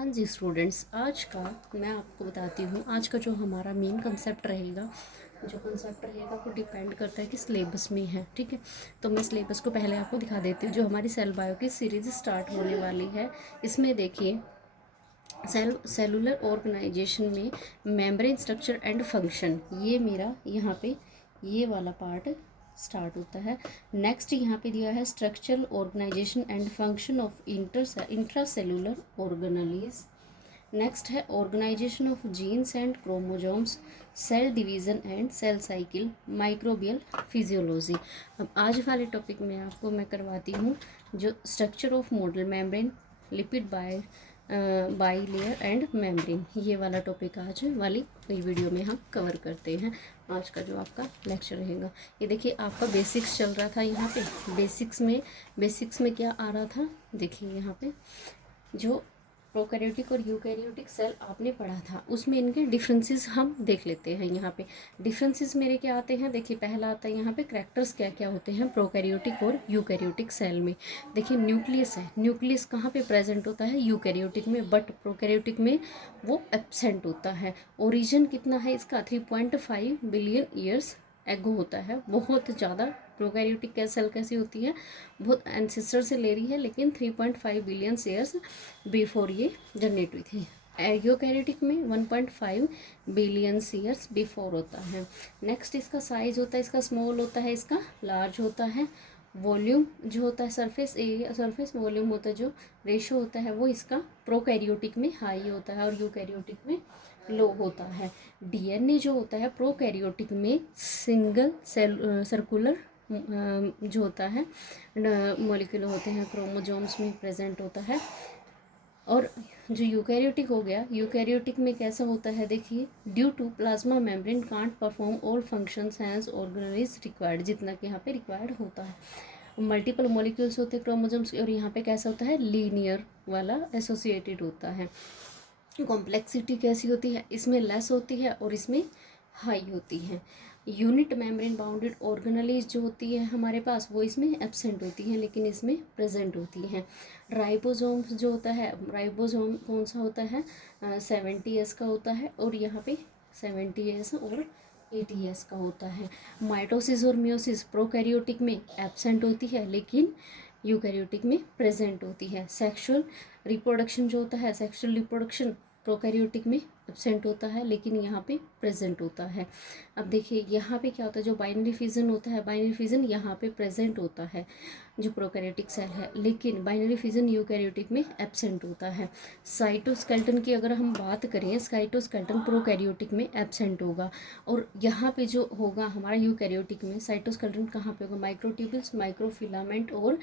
हाँ जी स्टूडेंट्स, आज का मैं आपको बताती हूँ। आज का जो हमारा मेन कंसेप्ट रहेगा, वो डिपेंड करता है कि सिलेबस में है। ठीक है, तो मैं सिलेबस को पहले आपको दिखा देती हूँ। जो हमारी सेल बायो की सीरीज़ स्टार्ट होने वाली है, इसमें देखिए सेलुलर ऑर्गेनाइजेशन में मेम्ब्रेन स्ट्रक्चर एंड फंक्शन, ये मेरा यहाँ पे ये वाला पार्ट स्टार्ट होता है। नेक्स्ट यहाँ पे दिया है structural organisation and function of intracellular organelles. Next है organisation of genes and chromosomes, cell division and cell cycle, microbial physiology. अब आज वाले टॉपिक में आपको मैं करवाती हूँ जो structure of model membrane, lipid bilayer and membrane, ये वाला टॉपिक आज वाली वीडियो में हम कवर करते हैं। आज का जो आपका लेक्चर रहेगा, ये देखिए आपका बेसिक्स चल रहा था। यहाँ पे बेसिक्स में क्या आ रहा था, देखिए यहाँ पे जो प्रोकैरियोटिक और यूकैरियोटिक सेल आपने पढ़ा था, उसमें इनके डिफरेंसेस हम देख लेते हैं। यहाँ पे डिफरेंसेस मेरे क्या आते हैं, देखिए पहला आता है यहाँ पे करैक्टर्स क्या क्या होते हैं प्रोकैरियोटिक और यूकैरियोटिक सेल में। देखिए न्यूक्लियस है, न्यूक्लियस कहाँ पे प्रेजेंट होता है, यूकैरियोटिक में, बट प्रोकैरियोटिक में वो एब्सेंट होता है। ओरिजिन कितना है इसका, 3.5 बिलियन ईयर्स एगो होता है, बहुत ज़्यादा। प्रोकैरियोटिक सेल कैसी होती है, बहुत एंसेस्टर से ले रही है, लेकिन 3.5 बिलियन ईयर्स बिफोर ये जनरेट हुई थी। यूकैरियोटिक में 1.5 बिलियन ईयर्स बिफोर होता है। नेक्स्ट इसका साइज होता है, इसका स्मॉल होता है, इसका लार्ज होता है। वॉल्यूम जो होता है, सरफेस एरिया, सरफेस वॉल्यूम होता है, जो रेशो होता है वो इसका प्रोकैरियोटिक में हाई होता है और यूकैरियोटिक में लो होता है। डीएनए जो होता है प्रोकैरियोटिक में सिंगल सेल सर्कुलर जो होता है मॉलिक्यूल होते हैं, क्रोमोजोम्स में प्रेजेंट होता है। और जो यूकैरियोटिक हो गया, यूकैरियोटिक में कैसा होता है, देखिए due to plasma membrane can't perform all functions as organise required, जितना कि यहाँ पे रिक्वायर्ड होता है। मल्टीपल मॉलिक्यूल्स होते हैं क्रोमोजोम्स के, और यहाँ पे कैसा होता है, लीनियर वाला एसोसिएटेड होता है। कॉम्प्लेक्सिटी कैसी होती है, इसमें लेस होती है और इसमें हाई होती है। यूनिट मेम्ब्रेन बाउंडेड ऑर्गेनेलीज जो होती है हमारे पास, वो इसमें एब्सेंट होती है लेकिन इसमें प्रेजेंट होती है। राइबोसोम जो होता है, राइबोसोम कौन सा होता है, 70S का होता है, और यहाँ पे 70S और 80S का होता है। माइटोसिस और मियोसिस प्रोकैरियोटिक में एब्सेंट होती है लेकिन यूकैरियोटिक में प्रेजेंट होती है। सेक्सुअल रिप्रोडक्शन जो होता है, सेक्सुअल रिप्रोडक्शन प्रोकैरियोटिक में एब्सेंट होता है लेकिन यहाँ पे प्रेजेंट होता है। अब देखिए यहाँ पे क्या होता है, जो बाइनरी फिजन होता है, बाइनरी फिजन यहाँ पे प्रेजेंट होता है जो प्रोकैरियोटिक सेल है, लेकिन बाइनरी फिजन यूकैरियोटिक में एब्सेंट होता है। साइटोस्केलेटन की अगर हम बात करें, साइटोस्केलेटन प्रोकैरियोटिक में एब्सेंट होगा, और यहाँ पे जो होगा हमारा यूकैरियोटिक में साइटोस्केलेटन कहाँ पे होगा, माइक्रोट्यूब्यूल्स, माइक्रोफिलामेंट और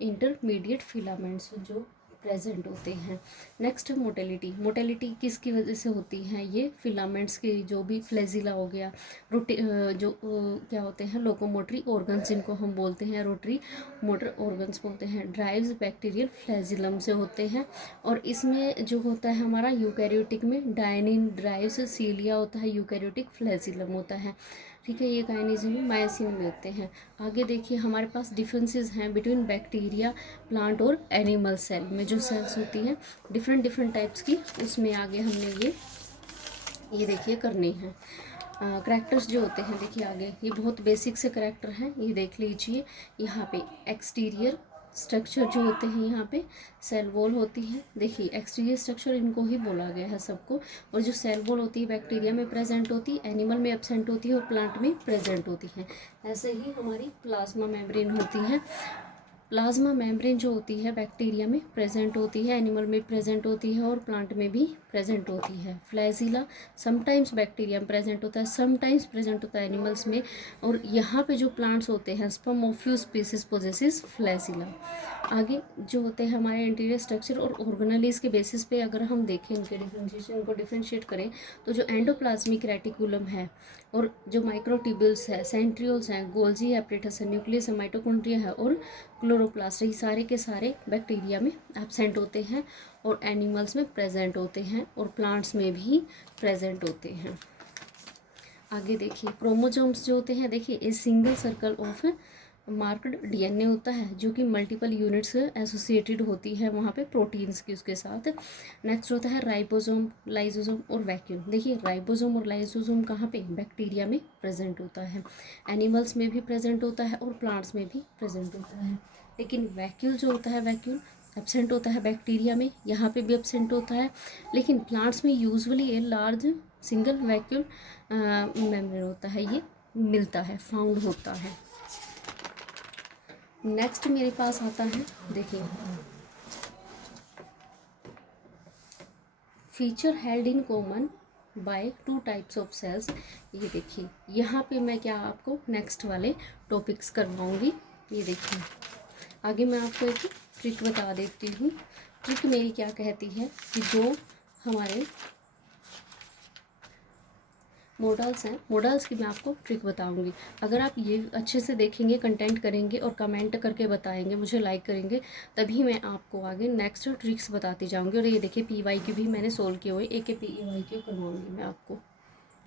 इंटरमीडिएट फिलामेंट्स जो प्रेजेंट होते हैं। नेक्स्ट है मोटेलिटी। मोटेलिटी किसकी वजह से होती है, ये फिलामेंट्स की, जो भी फ्लैजिला हो गया, क्या होते हैं, लोकोमोटरी ऑर्गन्स जिनको हम बोलते हैं, रोटरी मोटर ऑर्गन्स बोलते हैं, ड्राइव्स बैक्टीरियल फ्लैजिलम से होते हैं। और इसमें जो होता है हमारा यूकैरियोटिक में डायनिन ड्राइव्स सीलिया होता है, यूकैरियोटिक फ्लैजिलम होता है। ठीक है, ये काइनेज में मायोसिन में होते हैं। आगे देखिए हमारे पास डिफरेंसेस हैं बिटवीन बैक्टीरिया, प्लांट और एनिमल सेल में। जो सेल्स होती हैं डिफरेंट टाइप्स की, उसमें आगे हमने ये देखिए करने हैं। करैक्टर्स जो होते हैं, देखिए आगे ये बहुत बेसिक से करैक्टर हैं, ये देख लीजिए। यहाँ पे एक्सटीरियर स्ट्रक्चर जो होते हैं, यहाँ पे सेल वॉल होती है, देखिए एक्सटीरियर स्ट्रक्चर इनको ही बोला गया है सबको। और जो सेल वॉल होती है बैक्टीरिया में प्रेजेंट होती है, एनिमल में एब्सेंट होती है और प्लांट में प्रेजेंट होती है। ऐसे ही हमारी प्लाज्मा मेम्ब्रेन होती है। प्लाज्मा मेम्ब्रेन जो होती है बैक्टीरिया में प्रेजेंट होती है, एनिमल में प्रेजेंट होती है और प्लांट में भी प्रेजेंट होती है। फ्लैजिला समटाइम्स बैक्टीरिया में प्रेजेंट होता है, समटाइम्स प्रेजेंट होता है एनिमल्स में। और यहाँ पे जो प्लांट्स होते हैं, sperm of few species possesses flagella. आगे जो होते हैं हमारे इंटीरियर स्ट्रक्चर और ऑर्गेनेलीज के बेसिस पे अगर हम देखें, इनके डिफ्रेंशिएशन को डिफ्रेंशिएट करें, तो जो एंडोप्लाज्मिक रेटिकुलम है और जो माइक्रोट्यूब्यूल्स है, सेंट्रियोल्स हैं, गोल्जी एपरेटस है, न्यूक्लियस है, माइटोकॉन्ड्रिया है और क्लोरोप्लास्ट, ये सारे के सारे बैक्टीरिया में एब्सेंट होते हैं और एनिमल्स में प्रेजेंट होते हैं और प्लांट्स में भी प्रेजेंट होते हैं। आगे देखिए क्रोमोजोम्स जो होते हैं, देखिए a single circle of marked DNA होता है जो कि मल्टीपल यूनिट्स एसोसिएटेड होती है वहाँ पे प्रोटीन्स की उसके साथ। नेक्स्ट होता है राइबोसोम, लाइसोसोम और वैक्यूल। देखिए राइबोसोम और लाइसोसोम कहाँ पे, बैक्टीरिया में प्रेजेंट होता है, एनिमल्स में भी प्रेजेंट होता है और प्लांट्स में भी प्रेजेंट होता है। लेकिन वैक्यूल जो होता है, वैक्यूल एब्सेंट होता है बैक्टीरिया में, यहाँ पे भी एब्सेंट होता है। लेकिन प्लांट्स में usually a large single vacuole membrane होता है, ये मिलता है, फाउंड होता है। नेक्स्ट मेरे पास आता है, देखिए feature held in common by two types of cells. ये देखिए यहाँ पे मैं क्या आपको नेक्स्ट वाले टॉपिक्स करवाऊँगी। ये देखिए आगे मैं आपको एक ट्रिक बता देती हूँ। ट्रिक मेरी क्या कहती है कि जो हमारे मॉडल्स हैं, मॉडल्स की मैं आपको ट्रिक बताऊंगी। अगर आप ये अच्छे से देखेंगे, कंटेंट करेंगे और कमेंट करके बताएंगे, मुझे लाइक करेंगे, तभी मैं आपको आगे नेक्स्ट ट्रिक्स बताती जाऊंगी। और ये देखिए PYQ भी मैंने सोल्व किए हुए, एक PYQ करवाऊंगी मैं आपको।